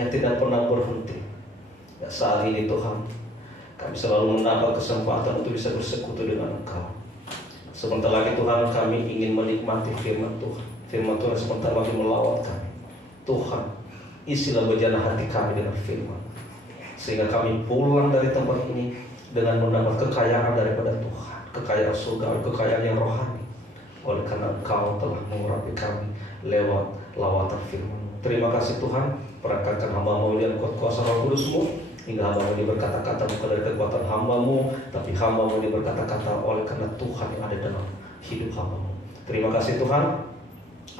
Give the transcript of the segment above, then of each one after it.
yang tidak pernah berhenti. Dan saat ini Tuhan, kami selalu mendapat kesempatan untuk bisa bersekutu dengan Engkau. Sebentar lagi Tuhan, kami ingin menikmati firman Tuhan. Firman Tuhan sebentar lagi melawat kami. Tuhan, isilah bejana hati kami dengan firman, sehingga kami pulang dari tempat ini dengan mendapat kekayaan daripada Tuhan, kekayaan surga, kekayaan yang rohani, oleh karena Engkau telah mengurapi kami lewat lawatan firman. Terima kasih Tuhan, perangkatkan hamba-Mu dengan kuasa Roh Kudus-Mu, hingga hamba-Mu ini berkata-kata bukan dari kekuatan hamba-Mu, tapi hamba-Mu ini berkata-kata oleh karena Tuhan yang ada dalam hidup hamba-Mu. Terima kasih Tuhan,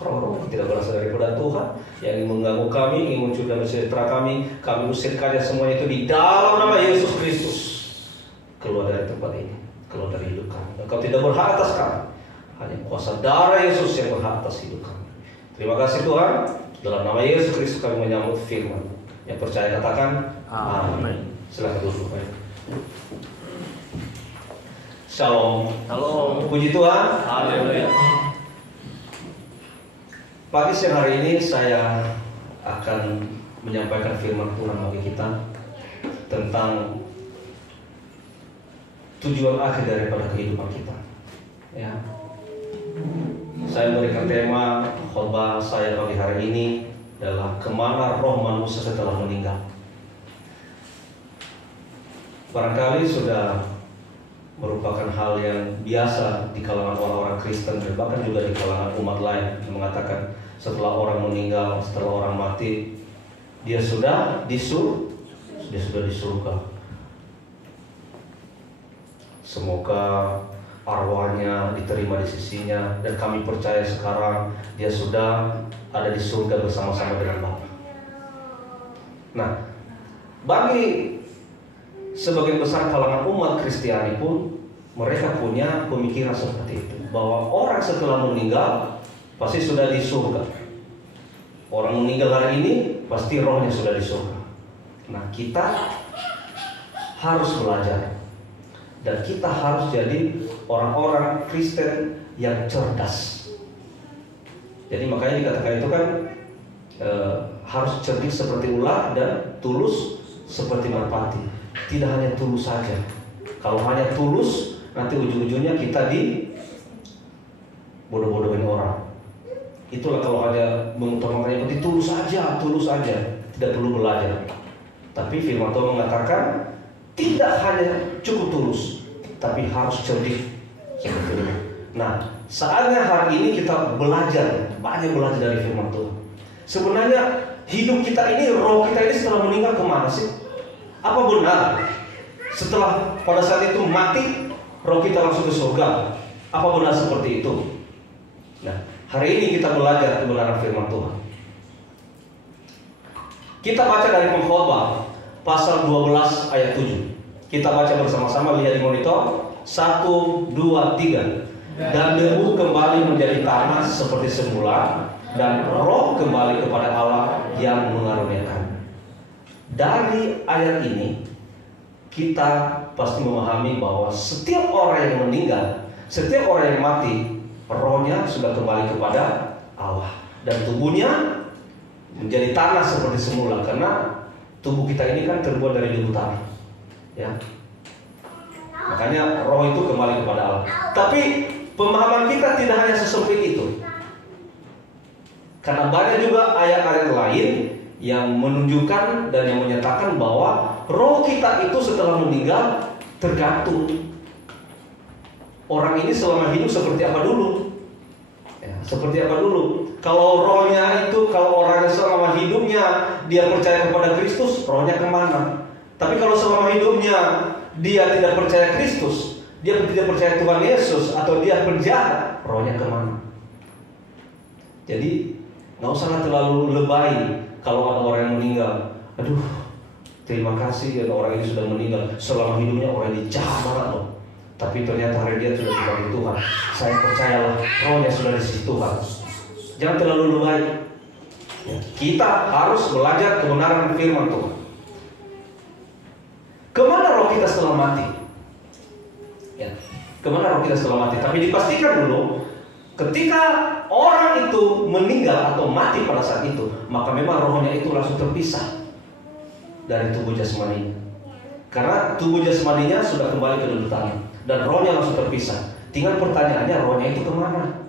roh-roh tidak berasal daripada Tuhan yang ingin mengganggu kami, ingin muncul dalam sejahtera kami usirkannya semuanya itu di dalam nama Yesus Kristus. Keluar dari tempat ini, keluar dari hidup kami. Engkau tidak berhak atas kami, hanya kuasa darah Yesus yang berhak atas hidup kami. Terima kasih Tuhan, dalam nama Yesus Kristus kami menyambut firman. Yang percaya katakan amin. Silakan duduk. Shalom. Shalom. Puji Tuhan. Haleluya. Pagi siang hari ini saya akan menyampaikan firman Tuhan bagi kita tentang tujuan akhir daripada kehidupan kita. Ya. Saya berikan tema khotbah saya pagi hari ini adalah kemana roh manusia setelah meninggal. Barangkali sudah merupakan hal yang biasa di kalangan orang-orang Kristen dan bahkan juga di kalangan umat lain yang mengatakan setelah orang meninggal, setelah orang mati, dia sudah di surga. Semoga arwahnya diterima di sisinya, dan kami percaya sekarang dia sudah ada di surga bersama-sama dengan Bapa. Nah, bagi sebagian besar kalangan umat Kristiani pun mereka punya pemikiran seperti itu, bahwa orang setelah meninggal pasti sudah di surga. Orang meninggal hari ini pasti rohnya sudah di surga. Nah, kita harus belajar dan kita harus jadi orang-orang Kristen yang cerdas. Jadi makanya dikatakan itu kan harus cerdik seperti ular dan tulus seperti merpati. Tidak hanya tulus saja. Kalau hanya tulus, nanti ujung-ujungnya kita di bodoh-bodohin orang. Itulah kalau hanya mengutamakan yang penting tulus saja, tidak perlu belajar. Tapi firman Tuhan mengatakan tidak hanya cukup tulus, tapi harus cerdik seperti ini. Nah, saatnya hari ini kita banyak belajar dari firman Tuhan. Sebenarnya hidup kita ini, roh kita ini setelah meninggal kemana sih? Apa benar setelah pada saat itu mati, roh kita langsung ke surga? Apa benar seperti itu? Nah, hari ini kita belajar kebenaran firman Tuhan. Kita baca dari Pengkhotbah pasal 12 ayat 7. Kita baca bersama-sama, lihat di monitor. 1, 2, 3. Dan debu kembali menjadi tanah seperti semula, dan roh kembali kepada Allah yang mengaruniakan. Dari ayat ini kita pasti memahami bahwa setiap orang yang meninggal, setiap orang yang mati, rohnya sudah kembali kepada Allah, dan tubuhnya menjadi tanah seperti semula, karena tubuh kita ini kan terbuat dari debu tanah, ya. Makanya roh itu kembali kepada Allah. Tapi pemahaman kita tidak hanya sesempit itu, karena banyak juga ayat-ayat lain yang menunjukkan dan yang menyatakan bahwa roh kita itu setelah meninggal tergantung. Orang ini selama hidup seperti apa dulu? Ya, seperti apa dulu? Kalau rohnya itu, kalau orangnya selama hidupnya dia percaya kepada Kristus, rohnya kemana? Tapi kalau selama hidupnya dia tidak percaya Kristus, dia tidak percaya Tuhan Yesus, atau dia penjahat, rohnya kemana? Jadi nggak usah terlalu lebay kalau ada orang yang meninggal. Aduh, terima kasih ya orang ini sudah meninggal. Selama hidupnya orang ini jahat banget loh, tapi ternyata hari dia sudah dipanggil Tuhan. Saya percayalah rohnya sudah di sisi Tuhan. Jangan terlalu lebay. Ya, kita harus belajar kebenaran firman Tuhan. Kemana roh kita setelah mati? Ya, kemana roh kita setelah mati? Tapi dipastikan dulu, ketika orang itu meninggal atau mati pada saat itu, maka memang rohnya itu langsung terpisah dari tubuh jasmaninya. Karena tubuh jasmaninya sudah kembali ke dudutannya dan rohnya langsung terpisah. Tinggal pertanyaannya, rohnya itu kemana?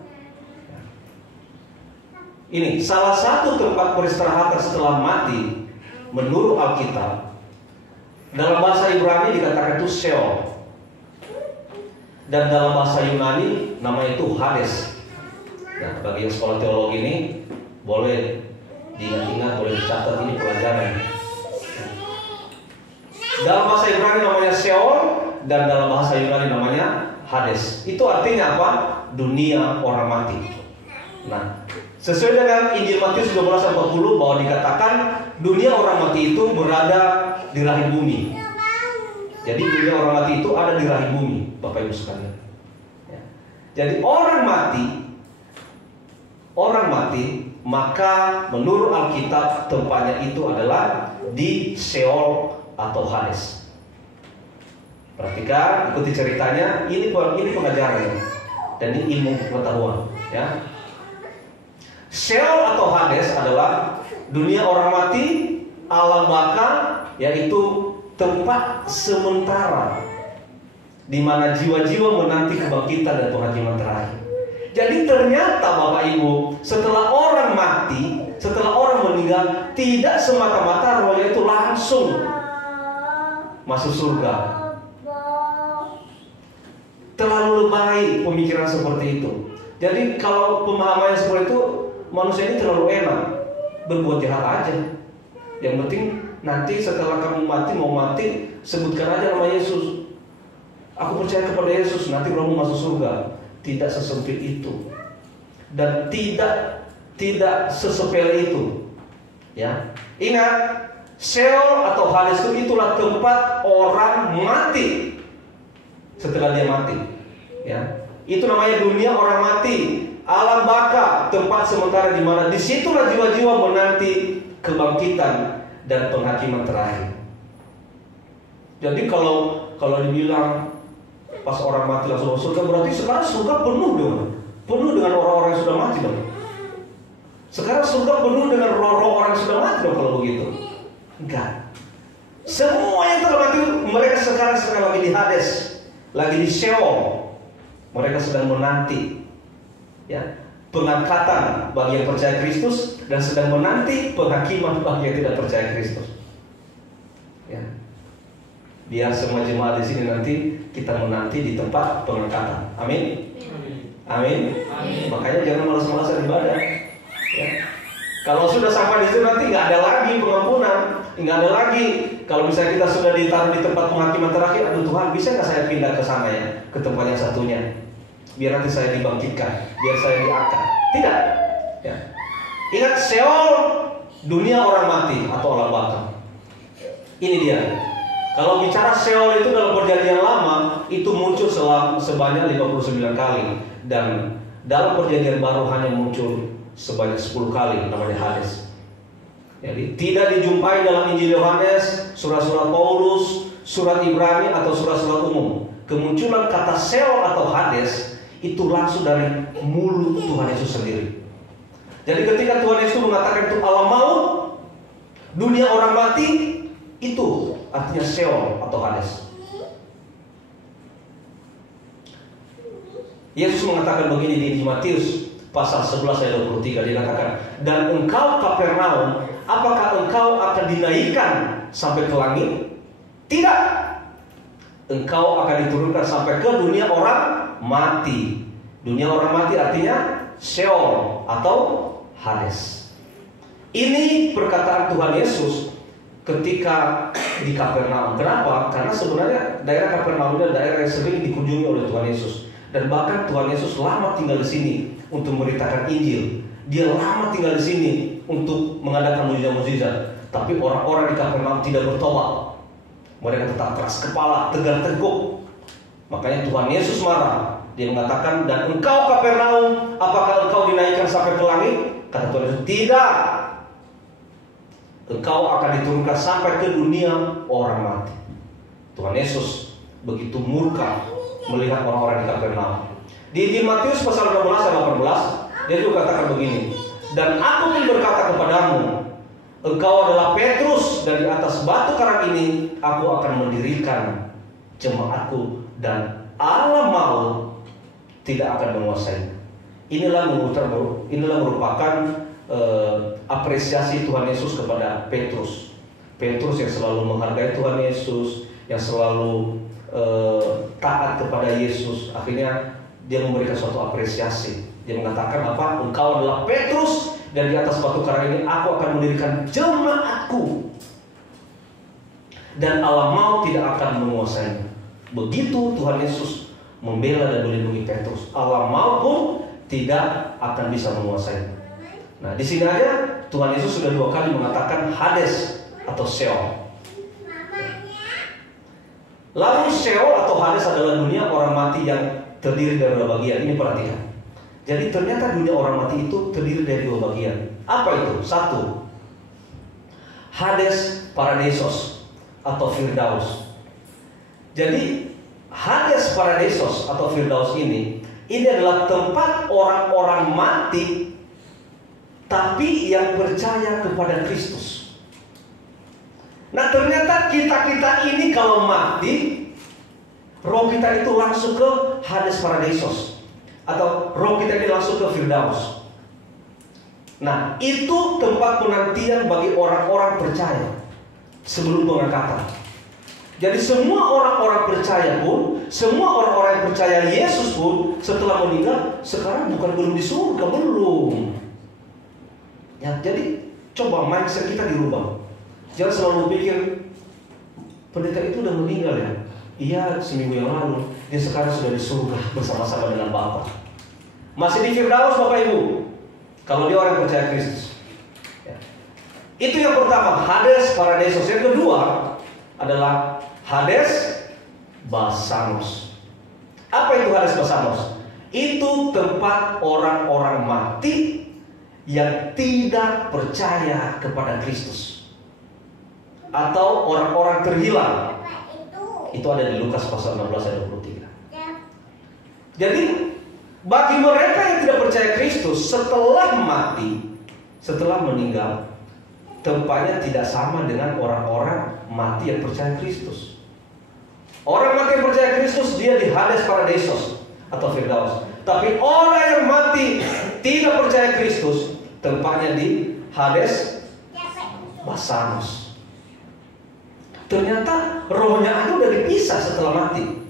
Ini salah satu tempat peristirahatan setelah mati menurut Alkitab. Dalam bahasa Ibrani dikatakan itu Sheol, dan dalam bahasa Yunani namanya itu Hades. Nah, bagi yang sekolah teologi ini boleh diingat-ingat, boleh dicatat, ini pelajaran. Dalam bahasa Ibrani namanya Sheol, dan dalam bahasa Yunani namanya Hades. Itu artinya apa? Dunia orang mati. Nah, sesuai dengan Injil Matius 12:40 bahwa dikatakan dunia orang mati itu berada di rahim bumi. Jadi dunia orang mati itu ada di rahim bumi, Bapak Ibu sekalian. Ya. Jadi orang mati, maka menurut Alkitab tempatnya itu adalah di Sheol atau Hades. Perhatikan, ikuti ceritanya. Ini pengajaran dan ini ilmu pengetahuan. Ya. Sheol atau Hades adalah dunia orang mati, alam baka, yaitu tempat sementara di mana jiwa-jiwa menanti kebangkitan dan penghakiman terakhir. Jadi ternyata Bapak Ibu, setelah orang mati, setelah orang meninggal, tidak semata-mata rohnya itu langsung masuk surga. Terlalu lebay pemikiran seperti itu. Jadi kalau pemahamannya seperti itu, manusia ini terlalu enak, berbuat jahat aja. Yang penting nanti setelah kamu mati, mau mati, sebutkan aja nama Yesus. Aku percaya kepada Yesus, nanti kamu masuk surga. Tidak sesempit itu, dan tidak sesepele itu. Ya, ingat, Sheol atau Hades itulah tempat orang mati setelah dia mati. Ya, itu namanya dunia orang mati. Alam baka, tempat sementara di mana disitulah jiwa-jiwa menanti kebangkitan dan penghakiman terakhir. Jadi kalau dibilang pas orang mati langsung masuk surga, berarti sekarang surga penuh dengan orang-orang yang sudah mati dong. Sekarang surga penuh dengan roh-roh orang yang sudah mati dong kalau begitu. Enggak. Semua yang telah mati mereka sekarang lagi di Hades, lagi di Sheol. Mereka sedang menanti, ya, pengangkatan bagi yang percaya Kristus dan sedang menanti penghakiman bagi yang tidak percaya Kristus. Ya. Biar semua jemaat di sini nanti kita menanti di tempat pengangkatan. Amin. Amin. Makanya jangan malas-malasan ibadah. Ya. Kalau sudah sampai di situ nanti nggak ada lagi pengampunan, nggak ada lagi. Kalau misalnya kita sudah ditaruh di tempat penghakiman terakhir, aduh Tuhan, bisa nggak saya pindah ke sana ya, ke tempat yang satunya? Biar nanti saya dibangkitkan, biar saya diangkat. Tidak. Ya. Ingat, Sheol, dunia orang mati atau alam baka. Ini dia. Kalau bicara Sheol itu dalam perjanjian lama, itu muncul sebanyak 59 kali. Dan dalam perjanjian baru hanya muncul sebanyak 10 kali, namanya Hades. Jadi tidak dijumpai dalam Injil Yohanes, surat-surat Paulus, surat Ibrani atau surat-surat umum. Kemunculan kata Sheol atau Hades itu langsung dari mulut Tuhan Yesus sendiri. Jadi ketika Tuhan Yesus mengatakan itu alam maut, dunia orang mati, itu artinya Sheol atau Hades. Yesus mengatakan begini di Matius pasal 11 ayat 23, dia katakan, dan engkau Kapernaum, apakah engkau akan dinaikkan sampai ke langit? Tidak. Engkau akan diturunkan sampai ke dunia orang mati. Dunia orang mati artinya Sheol atau Hades. Ini perkataan Tuhan Yesus ketika di Kapernaum. Kenapa? Karena sebenarnya daerah Kapernaum adalah daerah yang sering dikunjungi oleh Tuhan Yesus. Dan bahkan Tuhan Yesus lama tinggal di sini untuk memberitakan Injil. Dia lama tinggal di sini untuk mengadakan mukjizat-mukjizat. Tapi orang-orang di Kapernaum tidak bertobat. Mereka tetap keras kepala, tegar teguk. Makanya Tuhan Yesus marah. Dia mengatakan, dan engkau Kapernaum, apakah engkau dinaikkan sampai ke langit? Kata Tuhan Yesus, tidak. Engkau akan diturunkan sampai ke dunia orang mati. Tuhan Yesus begitu murka melihat orang-orang di Kapernaum. Di Matius pasal 12 ayat 18, dia juga katakan begini, dan aku pun berkata kepadamu, engkau adalah Petrus, Petrus, dan di atas batu karang ini aku akan mendirikan jemaatku, dan Allah maut tidak akan menguasai. Inilah merupakan apresiasi Tuhan Yesus kepada Petrus. Petrus yang selalu menghargai Tuhan Yesus, yang selalu taat kepada Yesus. Akhirnya dia memberikan suatu apresiasi. Dia mengatakan apa? Engkau adalah Petrus, dan di atas batu karang ini aku akan mendirikan jemaatku, dan Allah maut tidak akan menguasainya. Begitu Tuhan Yesus membela dan melindungi Petrus, Allah maut pun tidak akan bisa menguasainya. Nah, di sini aja Tuhan Yesus sudah 2 kali mengatakan Hades atau Sheol. Lalu Sheol atau Hades adalah dunia orang mati yang terdiri dari 2 bagian. Ini perhatikan. Jadi ternyata dunia orang mati itu terdiri dari 2 bagian. Apa itu? 1, Hades Paradisos atau Firdaus. Jadi Hades Paradisos atau Firdaus ini adalah tempat orang-orang mati tapi yang percaya kepada Kristus. Nah, ternyata kita ini kalau mati, roh kita itu langsung ke Hades Paradisos, atau roh kita ini langsung ke Firdaus. Nah, itu tempat penantian bagi orang-orang percaya sebelum pengangkatan. Jadi semua orang-orang percaya pun, semua orang-orang yang percaya Yesus pun setelah meninggal, sekarang belum di surga, belum. Ya, jadi coba mindset kita dirubah. Jangan selalu pikir pendeta itu udah meninggal ya. Iya, seminggu yang lalu. Dia sekarang sudah di surga bersama-sama dengan Bapa. Masih di Firdaus Bapak Ibu, kalau dia orang yang percaya Kristus ya. Itu yang pertama, Hades Paradisos. Yang kedua adalah Hades Basanos. Apa itu Hades Basanos? Itu tempat orang-orang mati yang tidak percaya kepada Kristus, atau orang-orang terhilang. Itu ada di Lukas pasal 16 ayat 23. Jadi bagi mereka yang tidak percaya Kristus, setelah mati, setelah meninggal, tempatnya tidak sama dengan orang-orang mati yang percaya Kristus. Orang mati yang percaya Kristus, dia di Hades Paradisos atau Firdaus. Tapi orang yang mati tidak percaya Kristus, tempatnya di Hades Basanos. Ternyata rohnya itu udah dipisah setelah mati.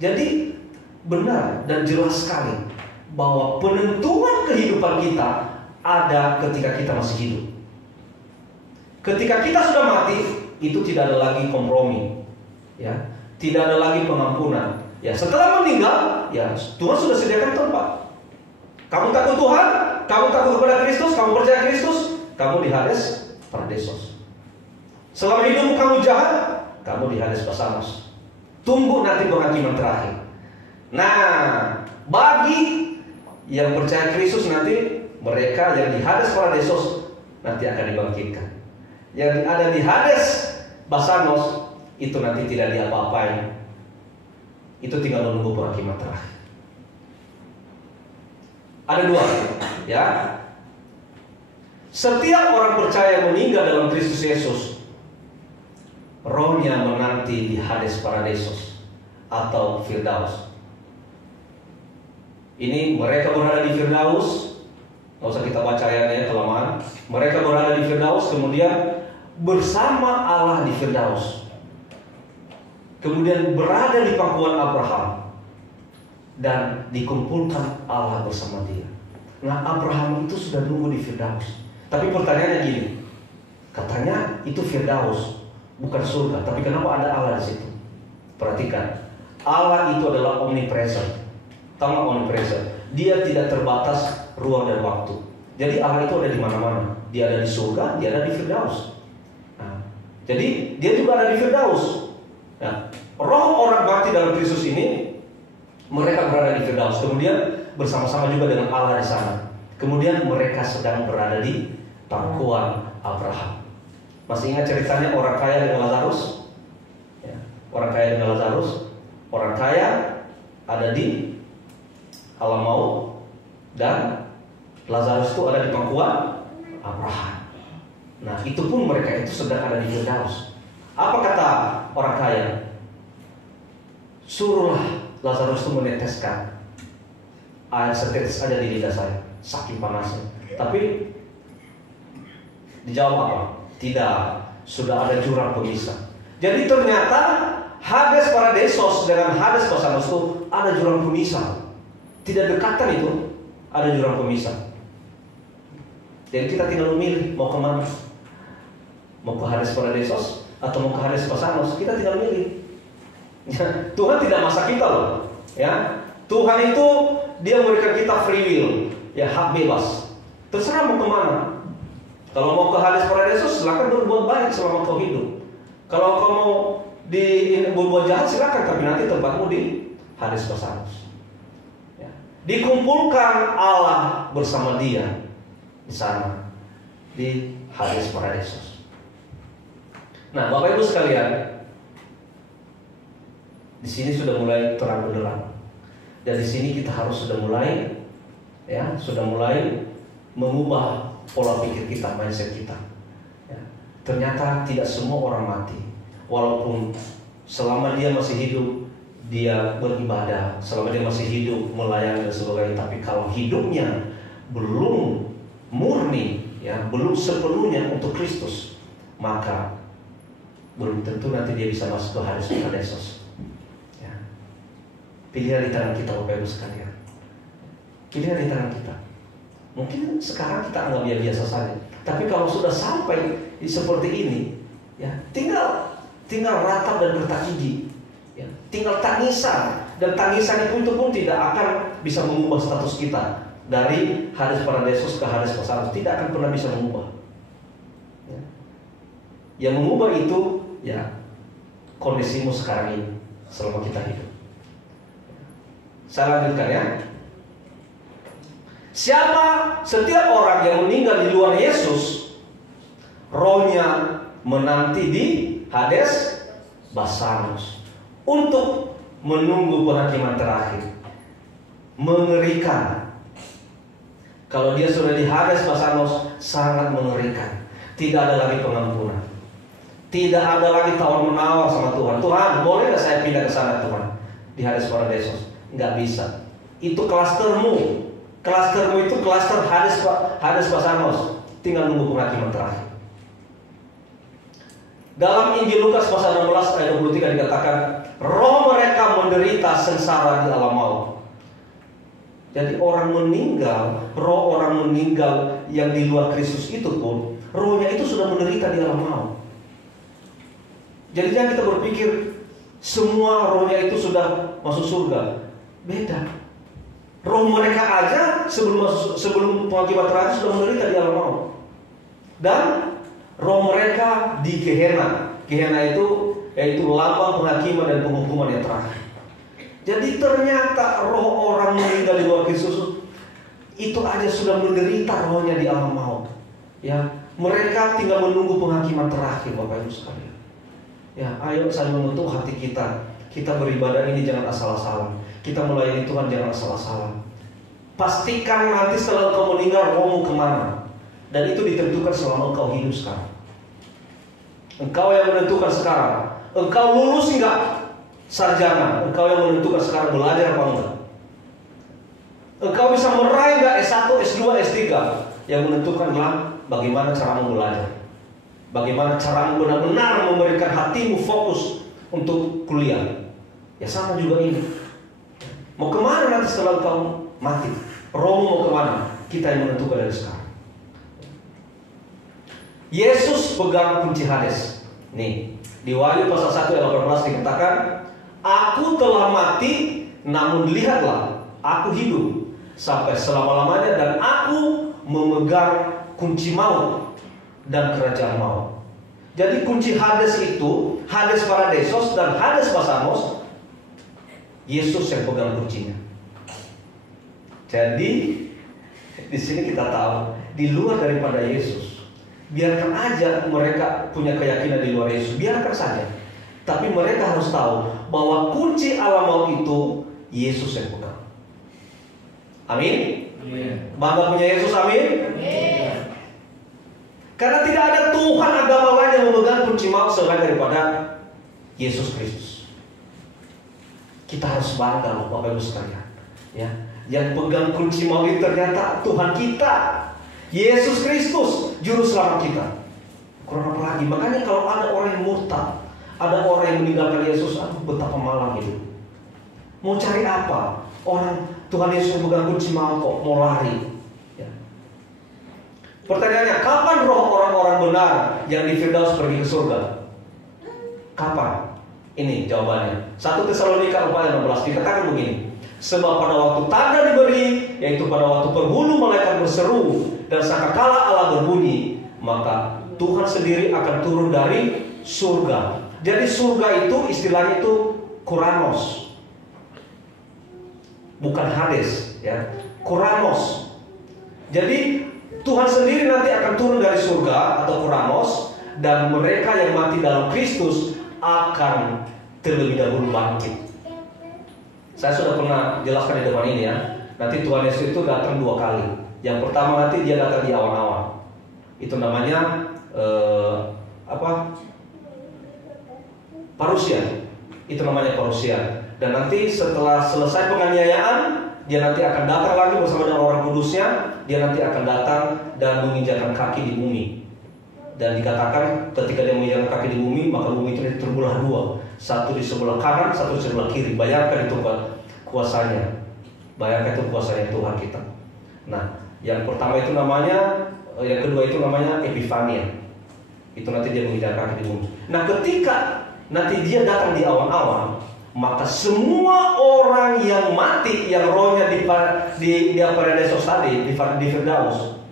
Jadi benar dan jelas sekali bahwa penentuan kehidupan kita ada ketika kita masih hidup. Ketika kita sudah mati, itu tidak ada lagi kompromi, ya, tidak ada lagi pengampunan. Ya, setelah meninggal, ya Tuhan sudah sediakan tempat. Kamu takut Tuhan, kamu takut kepada Kristus, kamu percaya Kristus, kamu di Hades Paradisos. Selama hidupmu kamu jahat, kamu di Hades Basanos. Tunggu nanti penghakiman terakhir. Nah, bagi yang percaya Kristus nanti, mereka yang di Hades Paradisos nanti akan dibangkitkan. Yang ada di Hades Basanos itu nanti tidak diapa-apain. Itu tinggal menunggu penghakiman terakhir. Ada 2, ya. Setiap orang percaya meninggal dalam Kristus Yesus, rohnya menanti di Hades Paradisos atau Firdaus. Ini mereka berada di Firdaus. Nggak usah kita baca ayatnya kelamaan. Mereka berada di Firdaus, kemudian bersama Allah di Firdaus, kemudian berada di pangkuan Abraham dan dikumpulkan Allah bersama dia. Nah, Abraham itu sudah nunggu di Firdaus. Tapi pertanyaannya gini, katanya itu Firdaus, bukan surga. Tapi kenapa ada Allah di situ? Perhatikan, Allah itu adalah omnipresent. Tahu nggak omnipresent? Dia tidak terbatas ruang dan waktu. Jadi Allah itu ada di mana-mana. Dia ada di surga, dia ada di Firdaus. Nah, jadi dia juga ada di Firdaus. Nah, roh orang mati dalam Kristus ini, mereka berada di Firdaus. Kemudian bersama-sama juga dengan Allah di sana. Kemudian mereka sedang berada di pangkuan Abraham. Masih ingat ceritanya orang kaya dengan Lazarus? Ya, orang kaya dengan Lazarus. Orang kaya ada di alam maut dan Lazarus itu ada di pangkuan Abraham. Nah, itu pun mereka itu sedang ada di Firdaus. Apa kata orang kaya? Suruhlah Lazarus itu meneteskan air setetes aja di lidah saya, saking panasnya. Tapi dijawab apa? Tidak, sudah ada jurang pemisah. Jadi ternyata Hades Paradisos dengan Hades Pasanos itu ada jurang pemisah. Tidak dekatan itu, ada jurang pemisah. Jadi kita tinggal memilih mau kemana, mau ke Hades Paradisos atau mau ke Hades Pasanos. Kita tinggal milih. Ya, Tuhan tidak masak kita loh. Ya, Tuhan itu Dia memberikan kita free will, ya, hak bebas. Terserah mau kemana. Kalau mau ke Hades Paradisos, silakan berbuat baik selama kau hidup. Kalau kau mau berbuat jahat, silakan, tapi nanti tempatmu di Hades Pasanos. Ya. Dikumpulkan Allah bersama Dia di sana di Hades Paradisos. Nah, Bapak Ibu sekalian, di sini sudah mulai terang benderang. Dan di sini kita harus sudah mulai mengubah pola pikir kita, mindset kita. Ya. Ternyata tidak semua orang mati. Walaupun selama dia masih hidup, dia beribadah, selama dia masih hidup melayani dan sebagainya. Tapi kalau hidupnya belum murni, ya, belum sepenuhnya untuk Kristus, maka belum tentu nanti dia bisa masuk ke Hades Paradisos. Pilihan di tangan kita, Bapak Ibu sekalian. Pilihan di tangan kita. Mungkin sekarang kita anggap dia biasa saja, tapi kalau sudah sampai seperti ini, ya, tinggal ratap dan gertak gigi, ya, tinggal tangisan, dan tangisan itu pun tidak akan bisa mengubah status kita dari Hades Paradisos ke Hades Pasanos. Tidak akan pernah bisa mengubah. Ya. Yang mengubah itu, ya, kondisimu sekarang ini selama kita hidup. Saya lanjutkan, ya. Setiap orang yang meninggal di luar Yesus, rohnya menanti di Hades Pasanos untuk menunggu penghakiman terakhir. Mengerikan. Kalau dia sudah di Hades Pasanos, sangat mengerikan. Tidak ada lagi pengampunan. Tidak ada lagi tawar-menawar sama Tuhan. Tuhan, boleh nggak saya pindah ke sana, Tuhan? Di Hades Paradisos. Nggak bisa. Itu klastermu itu klaster Hades Pasanos. Tinggal nunggu penghakiman terakhir. Dalam Injil Lukas pasal 16 ayat 23 dikatakan, roh mereka menderita sengsara di alam maut. Jadi roh orang meninggal yang di luar Kristus itu pun, rohnya itu sudah menderita di alam maut. Jadi jangan kita berpikir semua rohnya itu sudah masuk surga. Beda. Roh mereka aja sebelum penghakiman terakhir sudah menderita di alam maut. Dan roh mereka di Gehenna. Gehenna itu yaitu lambang penghakiman dan penghukuman yang terakhir. Jadi ternyata roh orang meninggal di luar Kristus itu aja sudah menderita rohnya di alam maut. Ya, mereka tinggal menunggu penghakiman terakhir, Bapak Ibu sekalian. Ya, ayo saling mengutuk hati kita. Kita beribadah ini jangan asal-asalan. Kita melayani Tuhan jangan asal-asalan. Pastikan nanti setelah engkau meninggal rohmu kemana. Dan itu ditentukan selama engkau hidup sekarang. Engkau yang menentukan sekarang. Engkau lulus enggak sarjana. Engkau yang menentukan sekarang belajar apa enggak. Engkau bisa meraih enggak S1, S2, S3. Yang menentukan adalah bagaimana caramu belajar. Bagaimana caramu benar-benar memberikan hatimu fokus untuk kuliah. Ya sama juga ini. Mau kemana nanti setelah engkau mati? Rohmu mau kemana? Kita yang menentukan dari sekarang. Yesus pegang kunci Hades. Nih, di Wahyu pasal 1 ayat 18 dikatakan, aku telah mati, namun lihatlah, aku hidup sampai selama-lamanya dan aku memegang kunci maut dan kerajaan maut. Jadi kunci Hades itu, Hades Paradisos dan Hades Pasanos, Yesus yang pegang kuncinya. Jadi di sini kita tahu, di luar daripada Yesus, biarkan aja mereka punya keyakinan di luar Yesus, biarkan saja. Tapi mereka harus tahu bahwa kunci alam maut itu Yesus yang pegang. Amin. Amin. Bangga punya Yesus, amin. Amin. Karena tidak ada Tuhan agama lain yang memegang kunci maut selain daripada Yesus Kristus. Kita harus bangga loh Bapak Ibu sekalian, ya. Yang pegang kunci maut itu ternyata Tuhan kita, Yesus Kristus, juru selamat kita. Kurang apa lagi? Makanya kalau ada orang yang murtad, ada orang yang meninggalkan Yesus, aduh betapa malang itu. Mau cari apa? Orang Tuhan Yesus yang pegang kunci maut kok mau lari. Ya. Pertanyaannya, kapan roh orang-orang benar yang di Firdaus pergi ke surga? Kapan? Ini jawabannya. 1 Tesalonika 4:16 dikatakan begini. Sebab pada waktu tanda diberi, yaitu pada waktu penghulu malaikat berseru dan sangkakala Allah berbunyi, maka Tuhan sendiri akan turun dari surga. Jadi surga itu istilahnya itu Kuranos, bukan Hades, ya. Kuranos. Jadi Tuhan sendiri nanti akan turun dari surga atau Kuranos, dan mereka yang mati dalam Kristus akan terlebih dahulu bangkit. Saya sudah pernah jelaskan di depan ini, ya. Nanti Tuhan Yesus itu datang 2 kali. Yang pertama nanti dia datang di awan-awan. Itu namanya parusia. Itu namanya parusia. Dan nanti setelah selesai penganiayaan, dia nanti akan datang lagi bersama dengan orang kudusnya. Dia nanti akan datang dan menginjakkan kaki di bumi. Dan dikatakan ketika dia menginjakkan kaki di bumi, maka bumi itu terbelah 2. Satu di sebelah kanan, satu di sebelah kiri. Bayangkan itu kuasanya. Bayangkan itu kuasanya Tuhan kita. Nah, yang pertama itu namanya, yang kedua itu namanya Epifania. Itu nanti dia menginjakkan kaki di bumi. Nah, ketika nanti dia datang di awan-awan, maka semua orang yang mati, yang rohnya di Paradisos tadi, di Firdaus,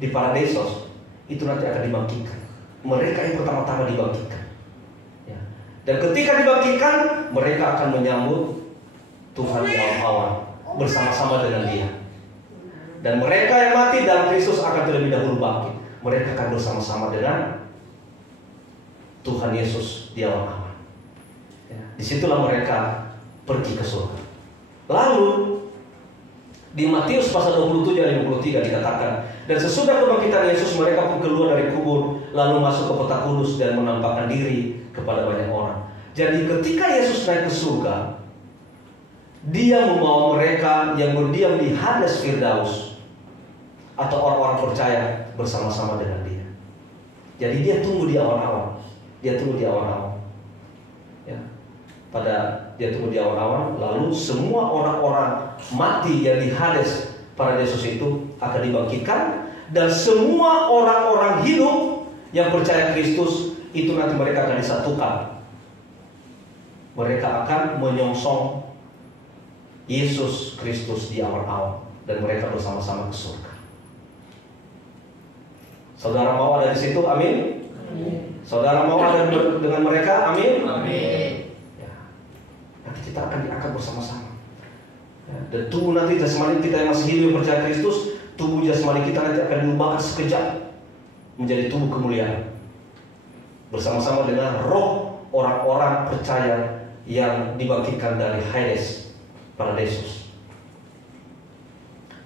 di Paradisos, itu nanti akan dibangkitkan. Mereka yang pertama-tama dibangkitkan, ya. Dan ketika dibangkitkan, mereka akan menyambut Tuhan di awan-awan bersama-sama dengan Dia. Dan mereka yang mati dalam Kristus akan terlebih dahulu bangkit. Mereka akan bersama-sama dengan Tuhan Yesus di awan-awan, ya. Disitulah mereka pergi ke surga. Lalu di Matius pasal 27 ayat 53 dikatakan, dan sesudah kebangkitan Yesus mereka pun keluar dari kubur, lalu masuk ke kota kudus dan menampakkan diri kepada banyak orang. Jadi ketika Yesus naik ke surga, Dia membawa mereka yang berdiam di Hades Firdaus atau orang-orang percaya bersama-sama dengan Dia. Jadi Dia tunggu di awan-awan. Dia tunggu di awan-awan, ya. Dia tunggu di awan-awan. Lalu semua orang-orang mati yang di Hades Paradisos itu akan dibangkitkan, dan semua orang-orang hidup yang percaya Kristus itu nanti mereka akan disatukan. Mereka akan menyongsong Yesus Kristus di awan-awan, dan mereka bersama-sama ke surga. Saudara mau ada di situ? Amin. Saudara mau ada dengan mereka? Amin. Ya. Nanti kita akan diangkat bersama-sama, ya. Dan tubuh nanti jasmani kita yang masih hidup yang percaya Kristus, tubuh jasmani kita nanti akan diubahkan sekejap menjadi tubuh kemuliaan, bersama-sama dengan roh orang-orang percaya yang dibangkitkan dari Hades Paradisos.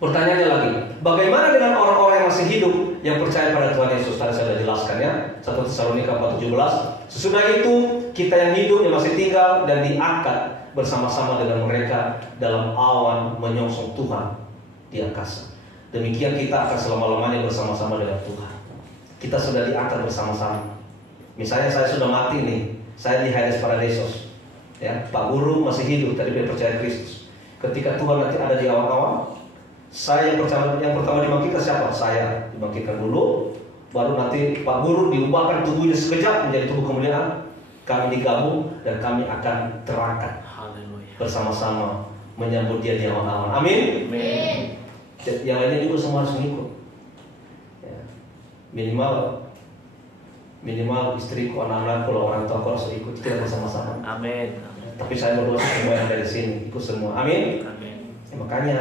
Pertanyaannya lagi, bagaimana dengan orang-orang yang masih hidup yang percaya pada Tuhan Yesus? Tadi saya sudah jelaskan, ya. 1 Tesalonika 4:17. Sesudah itu kita yang hidup yang masih tinggal dan diangkat bersama-sama dengan mereka dalam awan menyongsong Tuhan di angkasa. Demikian kita akan selama-lamanya bersama-sama dengan Tuhan. Kita sudah diangkat bersama-sama. Misalnya saya sudah mati nih, saya di Hades Paradisos, ya. Pak Guru masih hidup, tadi dia percaya Kristus. Ketika Tuhan nanti ada di awan-awan, saya yang pertama dibangkitkan siapa? Saya dibangkitkan dulu, baru nanti Pak Guru diubahkan tubuhnya sekejap menjadi tubuh kemuliaan. Kami digabung dan kami akan terangkat bersama-sama menyambut Dia di awan-awan. Amin. Amin. Yang lainnya juga semua harus mengikut, ya. Minimal istriku, anak-anakku, orang tua aku harus ikut, kita bersama-sama. Amin. Tapi saya berdoa semua yang dari sini ikut semua. Amin. Amin. Ya, makanya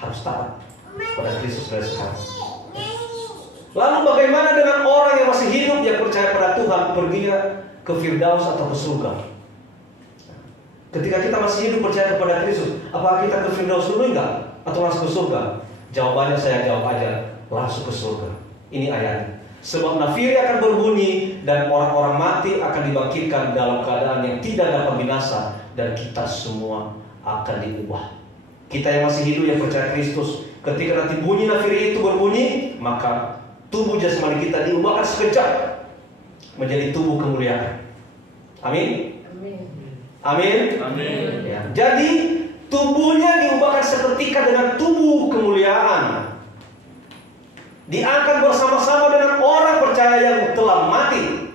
harus taat pada Kristus dari sekarang. Lalu bagaimana dengan orang yang masih hidup yang percaya pada Tuhan, perginya ke Firdaus atau ke surga? Ketika kita masih hidup percaya kepada Kristus, apakah kita ke Firdaus dulu enggak? Atau langsung ke surga? Jawabannya saya jawab aja, langsung ke surga. Ini ayatnya. Sebab nafiri akan berbunyi dan orang-orang mati akan dibangkitkan dalam keadaan yang tidak dapat binasa, dan kita semua akan diubah. Kita yang masih hidup, yang percaya Kristus, ketika nanti bunyi nafiri itu berbunyi, maka tubuh jasmani kita diubahkan sekejap menjadi tubuh kemuliaan. Amin. Amin. Amin. Ya. Jadi tubuhnya diubahkan seketika dengan tubuh kemuliaan. Diangkat bersama-sama dengan orang percaya yang telah mati,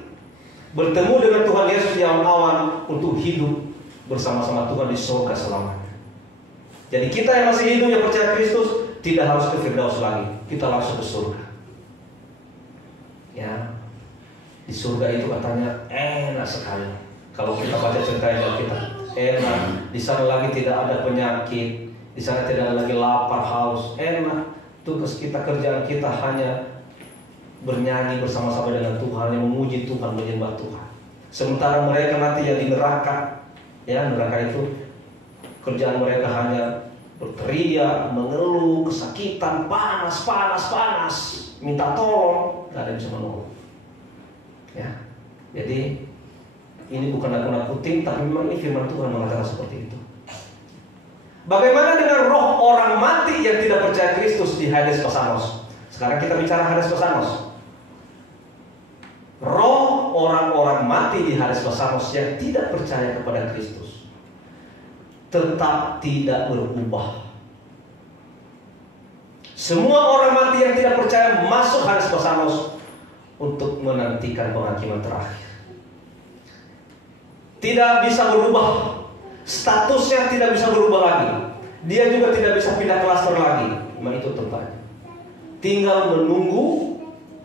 bertemu dengan Tuhan Yesus di awan-awan untuk hidup bersama-sama Tuhan di surga selamanya. Jadi kita yang masih hidup, yang percaya Kristus, tidak harus ke Firdaus lagi, kita langsung ke surga. Ya, di surga itu katanya enak sekali. Kalau kita baca cerita yang kita enak, di sana lagi tidak ada penyakit, di sana tidak ada lagi lapar, haus, enak. Tugas kita, kerjaan kita hanya bernyanyi bersama-sama dengan Tuhan, yang memuji Tuhan, menyembah Tuhan. Sementara mereka nanti yang di neraka, ya neraka itu kerjaan mereka hanya berteriak, mengeluh, kesakitan, panas, minta tolong, gak ada yang bisa menolong. Ya, jadi ini bukan aku nakutin, tapi memang ini firman Tuhan mengatakan seperti itu. Bagaimana dengan roh orang mati yang tidak percaya Kristus di Hades Pasanos? Sekarang kita bicara Hades Pasanos. Roh orang-orang mati di Hades Pasanos yang tidak percaya kepada Kristus tetap tidak berubah. Semua orang mati yang tidak percaya masuk Hades Pasanos untuk menantikan penghakiman terakhir. Tidak bisa berubah. Statusnya tidak bisa berubah lagi. Dia juga tidak bisa pindah klaster lagi. Memang itu tempatnya. Tinggal menunggu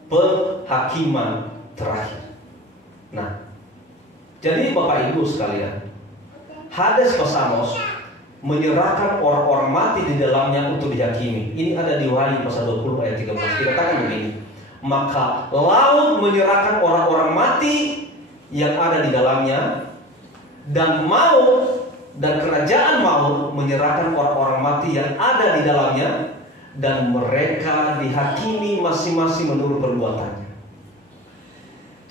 penghakiman terakhir. Nah, jadi Bapak Ibu sekalian, Hades Pasanos menyerahkan orang-orang mati di dalamnya untuk dihakimi. Ini ada di Wahyu pasal 20 ayat 13. Dikatakan begini, maka laut menyerahkan orang-orang mati yang ada di dalamnya, dan maut dan kerajaan maut menyerahkan orang-orang mati yang ada di dalamnya, dan mereka dihakimi masing-masing menurut perbuatannya.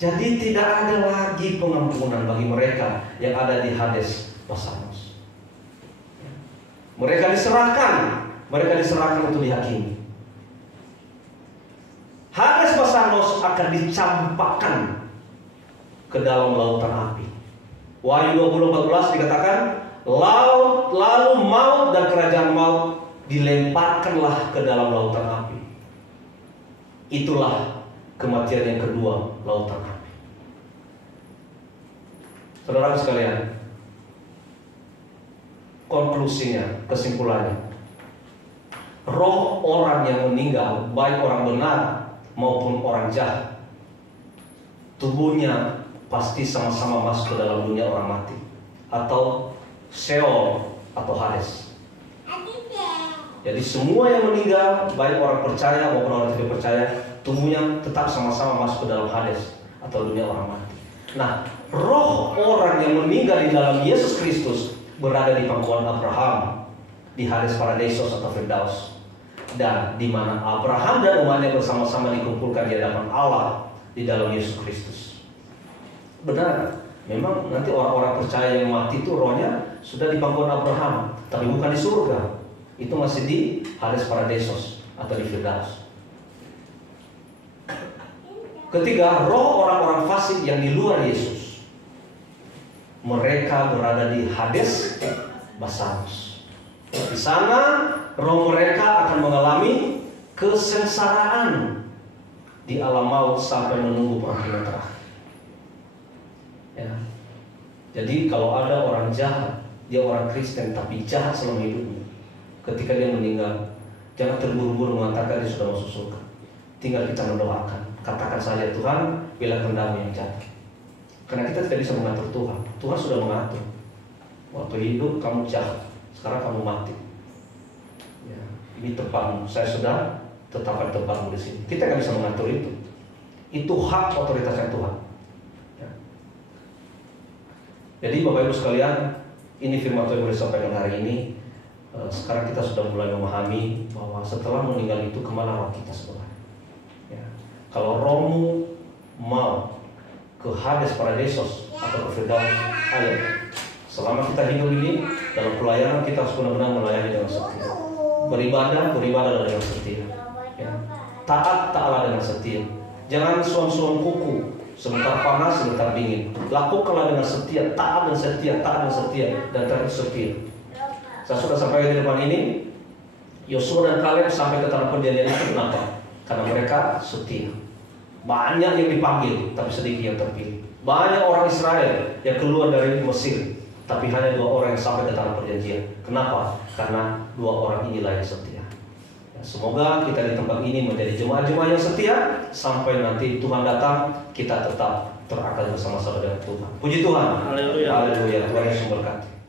Jadi tidak ada lagi pengampunan bagi mereka yang ada di Hades Pasanos. Mereka diserahkan untuk dihakimi. Hades Pasanos akan dicampakkan ke dalam lautan api. Wahyu 20:14 dikatakan, lalu maut dan kerajaan maut dilemparkanlah ke dalam lautan api. Itulah kematian yang kedua, lautan api. Saudara sekalian, konklusinya, kesimpulannya, roh orang yang meninggal, baik orang benar maupun orang jahat, tubuhnya pasti sama-sama masuk ke dalam dunia orang mati, atau Sheol atau Hades. Jadi semua yang meninggal, baik orang percaya maupun orang tidak percaya, tubuhnya tetap sama-sama masuk ke dalam Hades atau dunia orang mati. Nah, roh orang yang meninggal di dalam Yesus Kristus berada di pangkuan Abraham di Hades Paradisos atau Firdaus, dan di mana Abraham dan umatnya bersama-sama dikumpulkan di hadapan Allah di dalam Yesus Kristus. Benar, memang nanti orang-orang percaya yang mati itu rohnya sudah di pangkuan Abraham, tapi bukan di surga. Itu masih di Hades Paradisos atau di Firdaus. Ketiga, roh orang-orang fasik yang di luar Yesus, mereka berada di Hades Pasanos. Di sana roh mereka akan mengalami kesengsaraan di alam maut sampai menunggu penghakiman terakhir. Ya. Jadi kalau ada orang jahat, dia orang Kristen tapi jahat selama hidupnya, ketika dia meninggal, jangan terburu-buru mengatakan dia sudah masuk surga. Tinggal kita mendoakan, katakan saja, Tuhan, bila kehendakmu yang jahat. Karena kita tidak bisa mengatur Tuhan. Tuhan sudah mengatur. Waktu hidup kamu jahat, sekarang kamu mati. Ya, ini tempatmu. Saya sudah tetapkan tempatmu di sini. Kita nggak bisa mengatur itu. Itu hak otoritasnya Tuhan. Jadi Bapak Ibu sekalian, ini firman Tuhan yang boleh sampaikan hari ini. Sekarang kita sudah mulai memahami bahwa setelah meninggal itu kemana roh kita sebenarnya. Ya. Kalau rohmu mau ke Hades Paradisos atau ke Firdaus, ayo. Selama kita hidup ini dalam pelayanan, kita harus benar-benar melayani dengan setia. Beribadah dengan setia. Ya. Taatlah dengan setia. Jangan suam-suam kuku, sebentar panas, sebentar dingin. Lakukanlah dengan setia, taat dan setia, dan terus setia. Saya sudah sampai di depan ini. Yosua dan Kaleb sampai ke tanah perjanjian itu kenapa? Karena mereka setia. Banyak yang dipanggil, tapi sedikit yang terpilih. Banyak orang Israel yang keluar dari Mesir, tapi hanya 2 orang yang sampai ke tanah perjanjian. Kenapa? Karena 2 orang inilah yang setia. Ya, semoga kita di tempat ini menjadi jemaat-jemaat yang setia, sampai nanti Tuhan datang, kita tetap terakal bersama-sama dengan Tuhan. Puji Tuhan. Haleluya. Haleluya. Tuhan Yesus berkati.